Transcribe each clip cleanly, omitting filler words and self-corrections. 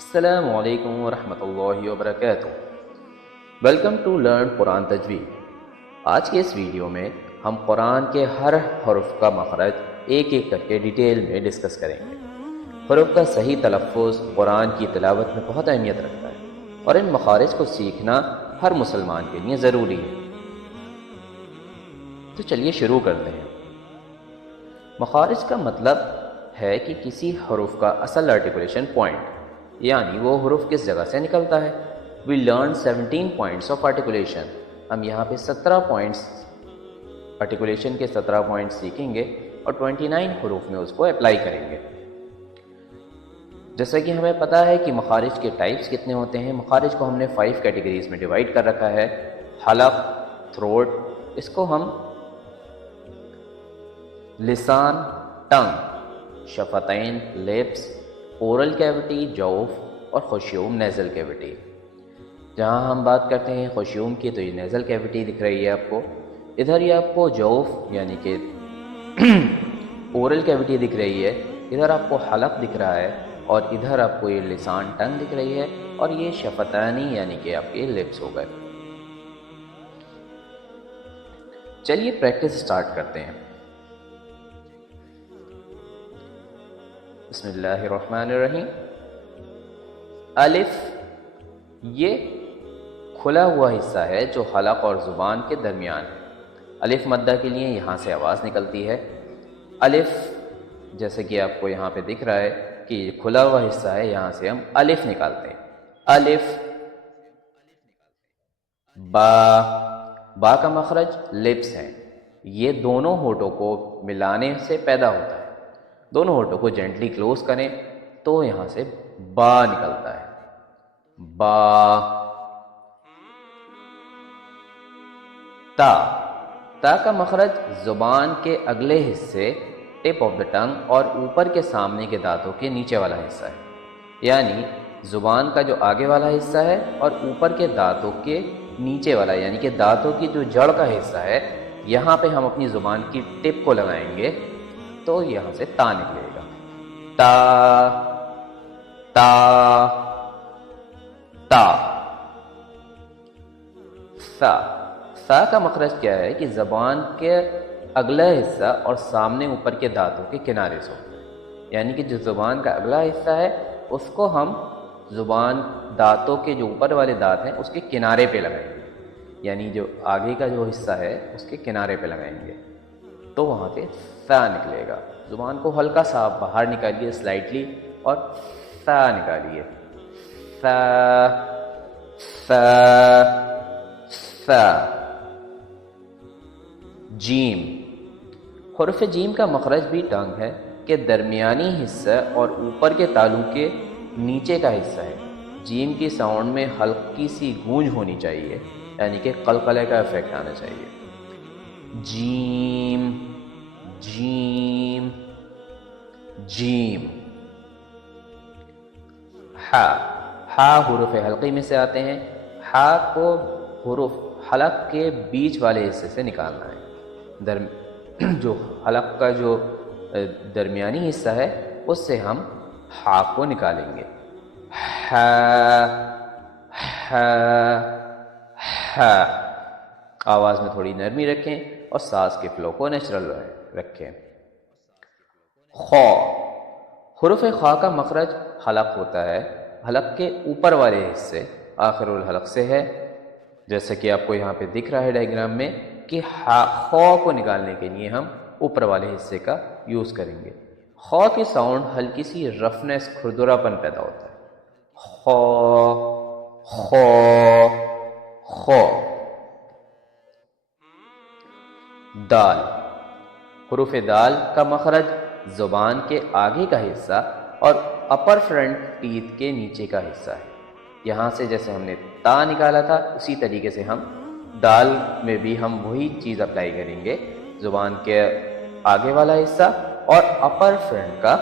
السلام علیکم ورحمۃ اللہ وبرکاتہ۔ ویلکم ٹو لرن قرآن تجوید۔ آج کے اس ویڈیو میں ہم قرآن کے ہر حرف کا مخرج ایک ایک کر کے ڈیٹیل میں ڈسکس کریں گے۔ حروف کا صحیح تلفظ قرآن کی تلاوت میں بہت اہمیت رکھتا ہے اور ان مخارج کو سیکھنا ہر مسلمان کے لیے ضروری ہے۔ تو چلیے شروع کرتے ہیں۔ مخارج کا مطلب ہے کہ کسی حرف کا اصل آرٹیکولیشن پوائنٹ، یعنی وہ حرف کس جگہ سے نکلتا ہے۔ We learned 17 points of articulation۔ ہم یہاں پہ 17 پوائنٹس آرٹیکولیشن کے 17 پوائنٹس سیکھیں گے اور 29 حروف میں اس کو اپلائی کریں گے۔ جیسا کہ ہمیں پتہ ہے کہ مخارج کے ٹائپس کتنے ہوتے ہیں۔ مخارج کو ہم نے 5 کیٹیگریز میں ڈیوائڈ کر رکھا ہے۔ حلق، تھروٹ، اس کو ہم لسان، ٹنگ، شفتین، لپس، اورل کیوٹی، جوف اور خشیوم، نیزل کیوٹی۔ جہاں ہم بات کرتے ہیں خشیوم کی تو یہ نیزل کیوٹی دکھ رہی ہے آپ کو، ادھر یہ آپ کو جوف یعنی کہ اورل کیوٹی دکھ رہی ہے، ادھر آپ کو حلق دکھ رہا ہے اور ادھر آپ کو یہ لسان ٹنگ دکھ رہی ہے اور یہ شفتانی یعنی کہ آپ کے لپس ہو گئے۔ چلیے پریکٹس سٹارٹ کرتے ہیں۔ بسم اللہ الرحمن الرحیم۔ الف، یہ کھلا ہوا حصہ ہے جو حلق اور زبان کے درمیان ہے۔ الف مدہ کے لیے یہاں سے آواز نکلتی ہے۔ الف جیسے کہ آپ کو یہاں پہ دکھ رہا ہے کہ یہ کھلا ہوا حصہ ہے، یہاں سے ہم الف نکالتے ہیں۔ الف۔ با، با کا مخرج لپس ہے، یہ دونوں ہونٹوں کو ملانے سے پیدا ہوتا ہے۔ دونوں ہونٹوں کو جینٹلی کلوز کریں تو یہاں سے با نکلتا ہے۔ با۔ تا، تا کا مخرج زبان کے اگلے حصے ٹپ آف دا ٹنگ اور اوپر کے سامنے کے دانتوں کے نیچے والا حصہ ہے، یعنی زبان کا جو آگے والا حصہ ہے اور اوپر کے دانتوں کے نیچے والا یعنی کہ دانتوں کی جو جڑ کا حصہ ہے، یہاں پہ ہم اپنی زبان کی ٹپ کو لگائیں گے تو یہاں سے تا نکلے گا۔ تا، تا، تا۔ سا، سا کا مخرج کیا ہے کہ زبان کے اگلا حصہ اور سامنے اوپر کے دانتوں کے کنارے سے ہوتا ہے، یعنی کہ جو زبان کا اگلا حصہ ہے اس کو ہم زبان دانتوں کے جو اوپر والے دانت ہیں اس کے کنارے پہ لگائیں گے، یعنی جو آگے کا جو حصہ ہے اس کے کنارے پہ لگائیں گے تو وہاں سے سا نکلے گا۔ زبان کو ہلکا سا باہر نکالیے سلائٹلی اور سا نکالیے۔ سا، سا، سا۔ جیم، حرف جیم کا مخرج بھی ٹنگ ہے کہ درمیانی حصہ اور اوپر کے تالو کے نیچے کا حصہ ہے۔ جیم کی ساؤنڈ میں ہلکی سی گونج ہونی چاہیے، یعنی کہ قلقلے کا افیکٹ آنا چاہیے۔ جیم، جیم، جیم۔ ہا، ہا حروف حلقی میں سے آتے ہیں۔ ہا کو حروف حلق کے بیچ والے حصے سے نکالنا ہے۔ جو حلق کا جو درمیانی حصہ ہے اس سے ہم ہا کو نکالیں گے۔ ہا، ہا، ہا۔ آواز میں تھوڑی نرمی رکھیں اور سانس کے فلو کو نیچرل رکھیں۔ خو، حروف خا کا مخرج حلق ہوتا ہے، حلق کے اوپر والے حصے آخر الحلق سے ہے، جیسا کہ آپ کو یہاں پہ دکھ رہا ہے ڈائیگرام میں کہ خو کو نکالنے کے لیے ہم اوپر والے حصے کا یوز کریں گے۔ خو کی ساؤنڈ ہلکی سی رفنس، کھردرا پن پیدا ہوتا ہے۔ خو، خو، خو۔ دال، حروف دال کا مخرج زبان کے آگے کا حصہ اور اپر فرنٹ ٹیتھ کے نیچے کا حصہ ہے۔ یہاں سے جیسے ہم نے تا نکالا تھا اسی طریقے سے ہم دال میں بھی ہم وہی چیز اپلائی کریں گے، زبان کے آگے والا حصہ اور اپر فرنٹ کا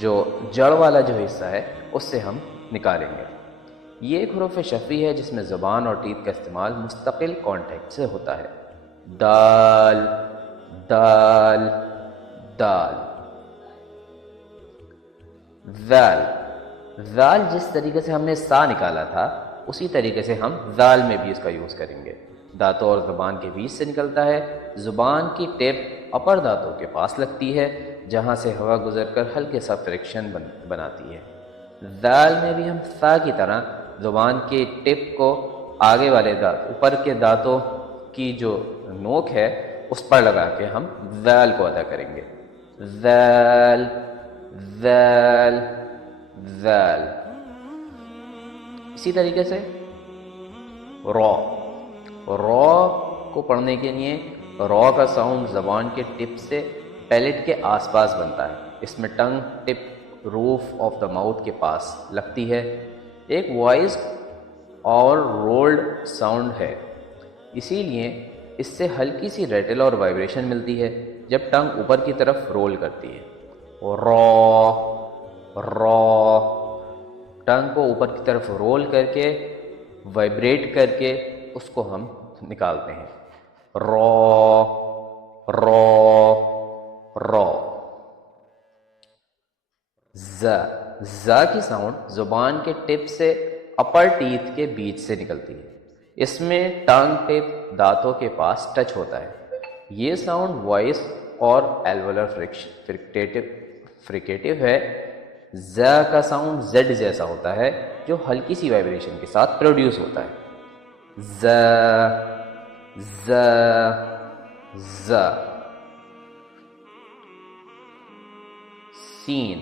جو جڑ والا جو حصہ ہے اس سے ہم نکالیں گے۔ یہ ایک حروف شفوی ہے جس میں زبان اور ٹیتھ کا استعمال مستقل کانٹیکٹ سے ہوتا ہے۔ دال، دال، دال۔ ذال، ذال جس طریقے سے ہم نے سا نکالا تھا اسی طریقے سے ہم ذال میں بھی اس کا یوز کریں گے. دانتوں اور زبان کے بیچ سے نکلتا ہے. زبان کی ٹپ اپر دانتوں کے پاس لگتی ہے جہاں سے ہوا گزر کر ہلکے سا فریکشن بناتی ہے. ذال میں بھی ہم سا کی طرح زبان کے ٹپ کو آگے والے اوپر کے دانتوں کی جو نوک ہے اس پر لگا کے ہم ذال کو ادا کریں گے. ذال ذال ذال. اسی طریقے سے را. را کو پڑھنے کے لیے را کا ساؤنڈ زبان کے ٹپ سے پیلٹ کے آس پاس بنتا ہے. اس میں ٹنگ ٹپ روف آف دا ماؤتھ کے پاس لگتی ہے. ایک وائس اور رولڈ ساؤنڈ ہے اسی لیے اس سے ہلکی سی ریٹل اور وائبریشن ملتی ہے جب ٹنگ اوپر کی طرف رول کرتی ہے. را را. ٹنگ کو اوپر کی طرف رول کر کے وائبریٹ کر کے اس کو ہم نکالتے ہیں. را را را. ز کی ساؤنڈ زبان کے ٹپ سے اپر ٹیتھ کے بیچ سے نکلتی ہے. اس میں ٹانگ ٹپ دانتوں کے پاس ٹچ ہوتا ہے. یہ ساؤنڈ وائس اور ایلولر فریکیٹو ہے. ز کا ساؤنڈ زیڈ جیسا ہوتا ہے جو ہلکی سی وائبریشن کے ساتھ پروڈیوس ہوتا ہے. ز ز ز. سین.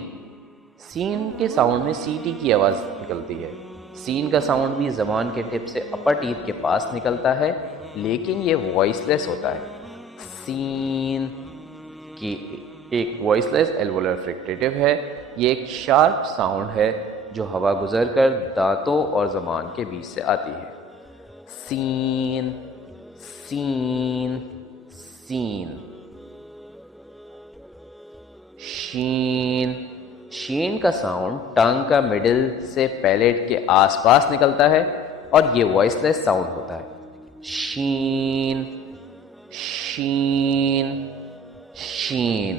سین کے ساؤنڈ میں سی ٹی کی آواز نکلتی ہے. سین کا ساؤنڈ بھی زبان کے ٹپ سے اپر ٹیتھ کے پاس نکلتا ہے لیکن یہ وائس لیس ہوتا ہے. سین کی ایک وائس لیس ایلوولر فریکٹیو ہے. یہ ایک شارپ ساؤنڈ ہے جو ہوا گزر کر دانتوں اور زبان کے بیچ سے آتی ہے. سین سین سین. شین. شین کا ساؤنڈ ٹنگ کا مڈل سے پیلیٹ کے آس پاس نکلتا ہے اور یہ وائس لیس ساؤنڈ ہوتا ہے. شین شین شین.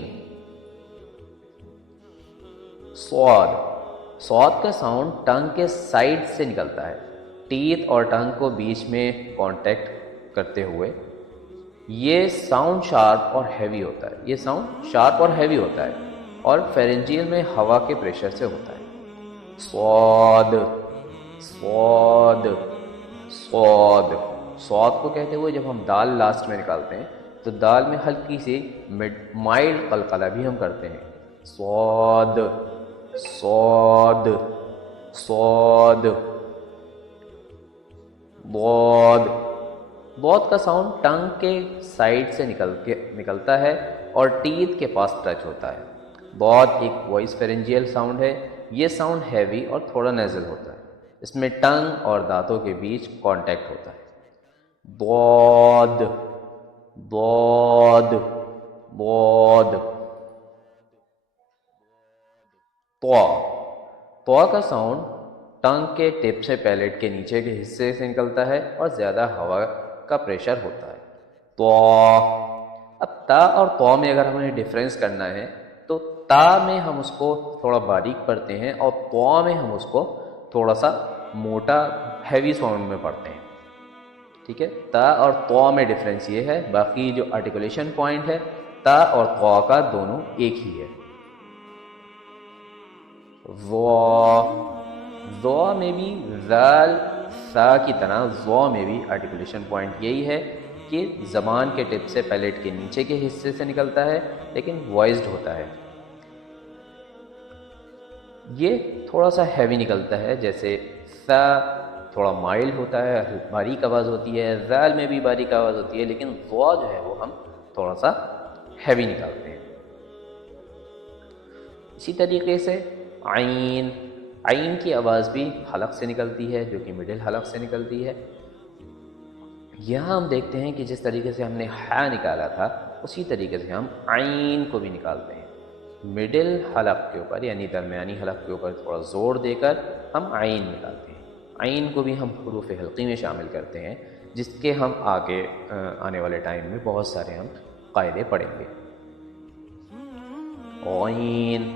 سواد. سواد کا ساؤنڈ ٹنگ کے سائڈ سے نکلتا ہے ٹیتھ اور ٹنگ کو بیچ میں کانٹیکٹ کرتے ہوئے. یہ ساؤنڈ شارپ اور ہیوی ہوتا ہے. یہ ساؤنڈ شارپ اور ہیوی ہوتا ہے اور فیرنجیل میں ہوا کے پریشر سے ہوتا ہے. سواد سواد سواد. سواد کو کہتے ہوئے جب ہم دال لاسٹ میں نکالتے ہیں تو دال میں ہلکی سی مائلڈ قلقلہ بھی ہم کرتے ہیں. سواد سواد سواد. بود. بود کا ساؤنڈ ٹنگ کے سائڈ سے نکلتا ہے اور ٹیتھ کے پاس ٹچ ہوتا ہے. بود ایک وائس فیرنجیل ساؤنڈ ہے. یہ ساؤنڈ ہیوی اور تھوڑا نیزل ہوتا ہے. اس میں ٹنگ اور دانتوں کے بیچ کانٹیکٹ ہوتا ہے. بود بود بود. طوا. طوا کا ساؤنڈ ٹنگ کے ٹپ سے پیلیٹ کے نیچے کے حصے سے نکلتا ہے اور زیادہ ہوا کا پریشر ہوتا ہے. طوا. اب تا اور طوا میں اگر ہمیں ڈفرینس کرنا ہے تو تا میں ہم اس کو تھوڑا باریک پڑھتے ہیں اور طوا میں ہم اس کو تھوڑا سا موٹا ہیوی ساؤنڈ میں پڑھتے ہیں. ٹھیک ہے. تا اور طوا میں ڈفرینس یہ ہے. باقی جو آرٹیکولیشن پوائنٹ ہے تا اور طوا کا دونوں ایک ہی ہے. ذوا. ذوا میں بھی ذال سا کی طرح ذوا میں بھی آرٹیکولیشن پوائنٹ یہی ہے کہ زبان کے ٹپ سے پیلیٹ کے نیچے کے حصے سے نکلتا ہے لیکن وائزڈ ہوتا ہے. یہ تھوڑا سا ہیوی نکلتا ہے. جیسے سا تھوڑا مائلڈ ہوتا ہے, باریک آواز ہوتی ہے. ذال میں بھی باریک آواز ہوتی ہے لیکن ذوا جو ہے وہ ہم تھوڑا سا ہیوی نکالتے ہیں. اسی طریقے سے عین. عین کی آواز بھی حلق سے نکلتی ہے جو کہ مڈل حلق سے نکلتی ہے. یہاں ہم دیکھتے ہیں کہ جس طریقے سے ہم نے ہا نکالا تھا اسی طریقے سے ہم عین کو بھی نکالتے ہیں. مڈل حلق کے اوپر یعنی درمیانی حلق کے اوپر تھوڑا زور دے کر ہم عین نکالتے ہیں. عین کو بھی ہم حروف حلقی میں شامل کرتے ہیں جس کے ہم آگے آنے والے ٹائم میں بہت سارے ہم قاعدے پڑھیں گے. غین.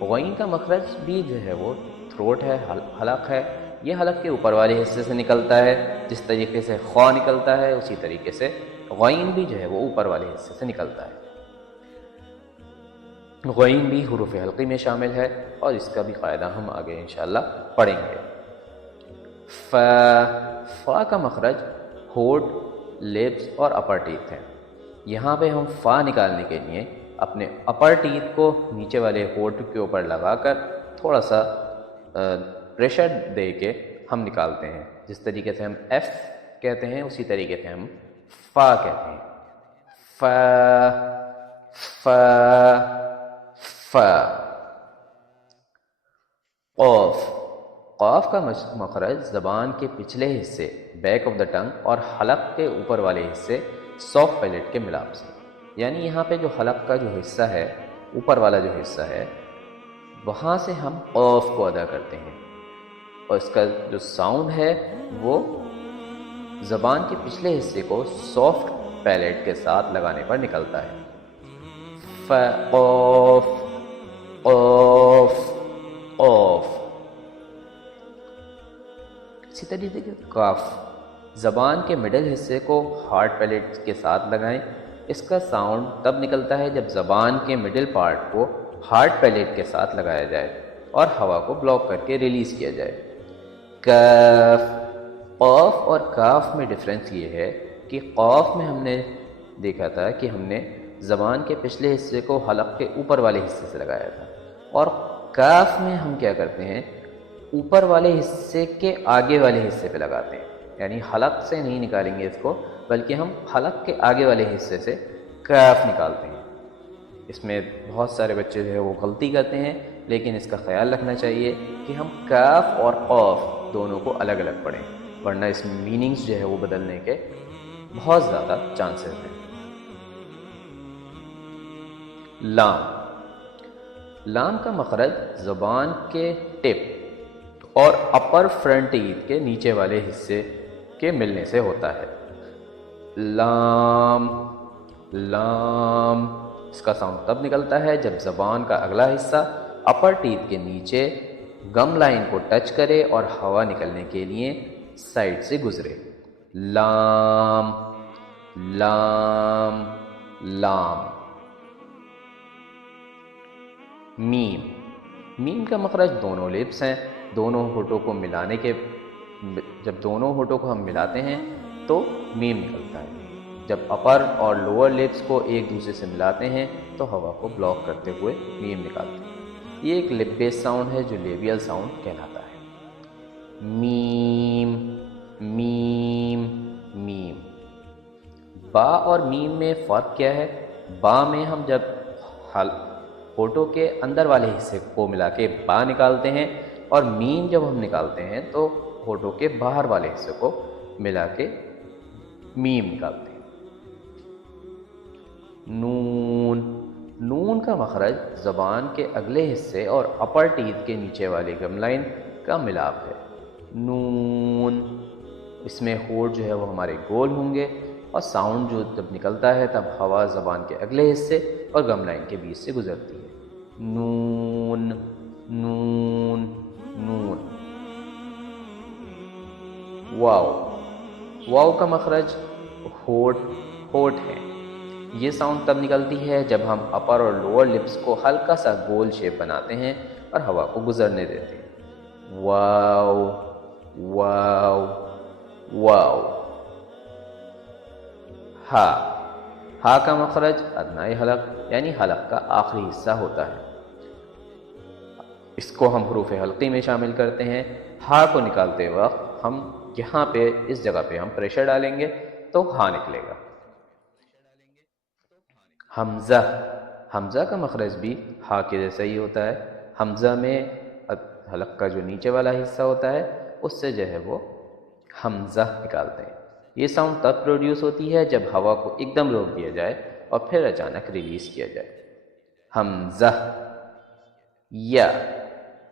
غین کا مخرج بھی جو ہے وہ تھروٹ ہے، حلق ہے، یہ حلق کے اوپر والے حصے سے نکلتا ہے. جس طریقے سے خا نکلتا ہے اسی طریقے سے غین بھی جو ہے وہ اوپر والے حصے سے نکلتا ہے. غین بھی حروف حلقی میں شامل ہے اور اس کا بھی قاعدہ ہم آگے انشاءاللہ پڑھیں گے. فا کا مخرج ہونٹ، لپس اور اپر ٹیتھ ہیں. یہاں پہ ہم فا نکالنے کے لیے اپنے اپر ٹیتھ کو نیچے والے ہونٹ کے اوپر لگا کر تھوڑا سا پریشر دے کے ہم نکالتے ہیں. جس طریقے سے ہم ایف کہتے ہیں اسی طریقے سے ہم فا کہتے ہیں. فا فا فا. قوف. قاف کا مخرج زبان کے پچھلے حصے بیک آف دا ٹنگ اور حلق کے اوپر والے حصے سافٹ پیلیٹ کے ملاپ سے. یعنی یہاں پہ جو حلق کا جو حصہ ہے، اوپر والا جو حصہ ہے، وہاں سے ہم قوف کو ادا کرتے ہیں اور اس کا جو ساؤنڈ ہے وہ زبان کے پچھلے حصے کو سافٹ پیلیٹ کے ساتھ لگانے پر نکلتا ہے. قوف قوف قوف. اسی طریقے سے کاف. زبان کے مڈل حصے کو ہارڈ پیلیٹ کے ساتھ لگائیں. اس کا ساؤنڈ تب نکلتا ہے جب زبان کے مڈل پارٹ کو ہارڈ پیلیٹ کے ساتھ لگایا جائے اور ہوا کو بلاک کر کے ریلیز کیا جائے. کاف. قاف اور کاف میں ڈفرینس یہ ہے کہ قاف میں ہم نے دیکھا تھا کہ ہم نے زبان کے پچھلے حصے کو حلق کے اوپر والے حصے سے لگایا تھا، اور کاف میں ہم کیا کرتے ہیں، اوپر والے حصے کے آگے والے حصے پہ لگاتے ہیں. یعنی حلق سے نہیں نکالیں گے اس کو، بلکہ ہم حلق کے آگے والے حصے سے کاف نکالتے ہیں. اس میں بہت سارے بچے جو ہے وہ غلطی کرتے ہیں، لیکن اس کا خیال رکھنا چاہیے کہ ہم کاف اور قاف دونوں کو الگ الگ پڑھیں، ورنہ اس میں میننگز جو ہے وہ بدلنے کے بہت زیادہ چانسز ہیں. لام. لام کا مخرج زبان کے ٹپ اور اپر فرنٹ ٹیتھ کے نیچے والے حصے کے ملنے سے ہوتا ہے. لام لام. اس کا ساؤنڈ تب نکلتا ہے جب زبان کا اگلا حصہ اپر ٹیتھ کے نیچے گم لائن کو ٹچ کرے اور ہوا نکلنے کے لیے سائڈ سے گزرے. لام لام لام. میم. میم کا مخرج دونوں لپس ہیں. دونوں ہونٹوں کو ملانے کے جب دونوں ہونٹوں کو ہم ملاتے ہیں تو میم نکلتا ہے. جب اپر اور لوور لپس کو ایک دوسرے سے ملاتے ہیں تو ہوا کو بلاک کرتے ہوئے میم نکالتے ہیں. یہ ایک لپ بیس ساؤنڈ ہے جو لیبیل ساؤنڈ کہلاتا ہے. میم میم میم. با اور میم میں فرق کیا ہے؟ با میں ہم جب ہونٹوں کے اندر والے حصے کو ملا کے با نکالتے ہیں، اور میم جب ہم نکالتے ہیں تو ہونٹوں کے باہر والے حصے کو ملا کے میم نکالتے ہیں. نون. نون کا مخرج زبان کے اگلے حصے اور اپر ٹیتھ کے نیچے والے گم لائن کا ملاپ ہے. نون. اس میں ہونٹ جو ہے وہ ہمارے گول ہوں گے اور ساؤنڈ جو جب نکلتا ہے تب ہوا زبان کے اگلے حصے اور گم لائن کے بیچ سے گزرتی ہے. نون نون نون. واو. واو کا مخرج ہونٹ ہے. یہ ساؤنڈ تب نکلتی ہے جب ہم اپر اور لوور لپس کو ہلکا سا گول شیپ بناتے ہیں اور ہوا کو گزرنے دیتے ہیں. واو واو واو. ہا. ہا کا مخرج ادنائے حلق یعنی حلق کا آخری حصہ ہوتا ہے. اس کو ہم حروف حلقی میں شامل کرتے ہیں. ہا کو نکالتے وقت ہم یہاں پہ اس جگہ پہ ہم پریشر ڈالیں گے تو ہا نکلے گا. حمزہ. حمزہ کا مخرج بھی ہا کے جیسا ہی ہوتا ہے. حمزہ میں حلق کا جو نیچے والا حصہ ہوتا ہے اس سے جو ہے وہ حمزہ نکالتے ہیں. یہ ساؤنڈ تب پروڈیوس ہوتی ہے جب ہوا کو ایک دم روک دیا جائے اور پھر اچانک ریلیز کیا جائے. حمزہ. یا.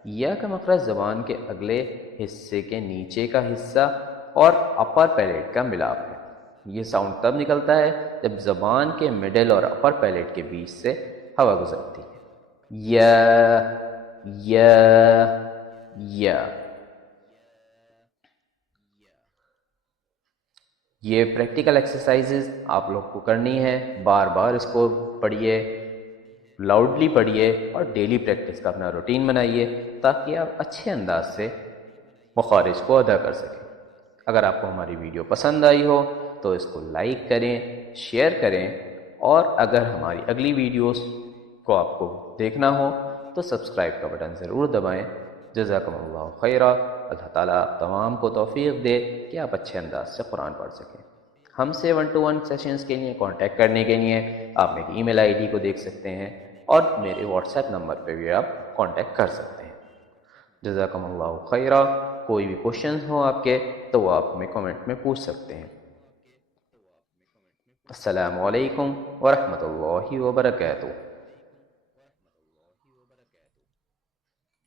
یا کا مخرج زبان کے اگلے حصے کے نیچے کا حصہ اور اپر پیلیٹ کا ملاپ ہے. یہ ساؤنڈ تب نکلتا ہے جب زبان کے مڈل اور اپر پیلیٹ کے بیچ سے ہوا گزرتی ہے. یا یا یا. یہ پریکٹیکل ایکسرسائزز آپ لوگ کو کرنی ہے، بار بار اس کو پڑھیے، لاؤڈلی پڑھیے اور ڈیلی پریکٹس کا اپنا روٹین بنائیے تاکہ آپ اچھے انداز سے مخارج کو ادا کر سکیں. اگر آپ کو ہماری ویڈیو پسند آئی ہو تو اس کو لائک کریں، شیئر کریں، اور اگر ہماری اگلی ویڈیوز کو آپ کو دیکھنا ہو تو سبسکرائب کا بٹن ضرور دبائیں. جزاکم اللہ خیرہ. اللہ تعالیٰ آپ تمام کو توفیق دے کہ آپ اچھے انداز سے قرآن پڑھ سکیں. ہم سے 1-to-1 سیشنز کے لیے کانٹیکٹ کرنے کے لیے آپ میری ای میل آئی ڈی کو دیکھ سکتے ہیں اور میرے واٹس ایپ نمبر پہ بھی آپ کانٹیکٹ کر سکتے ہیں. جزاکم اللہ خیرہ. کوئی بھی کوشچنز ہوں آپ کے تو وہ آپ ہمیں کمنٹ میں پوچھ سکتے ہیں. السلام علیکم ورحمۃ اللہ وبرکاتہ.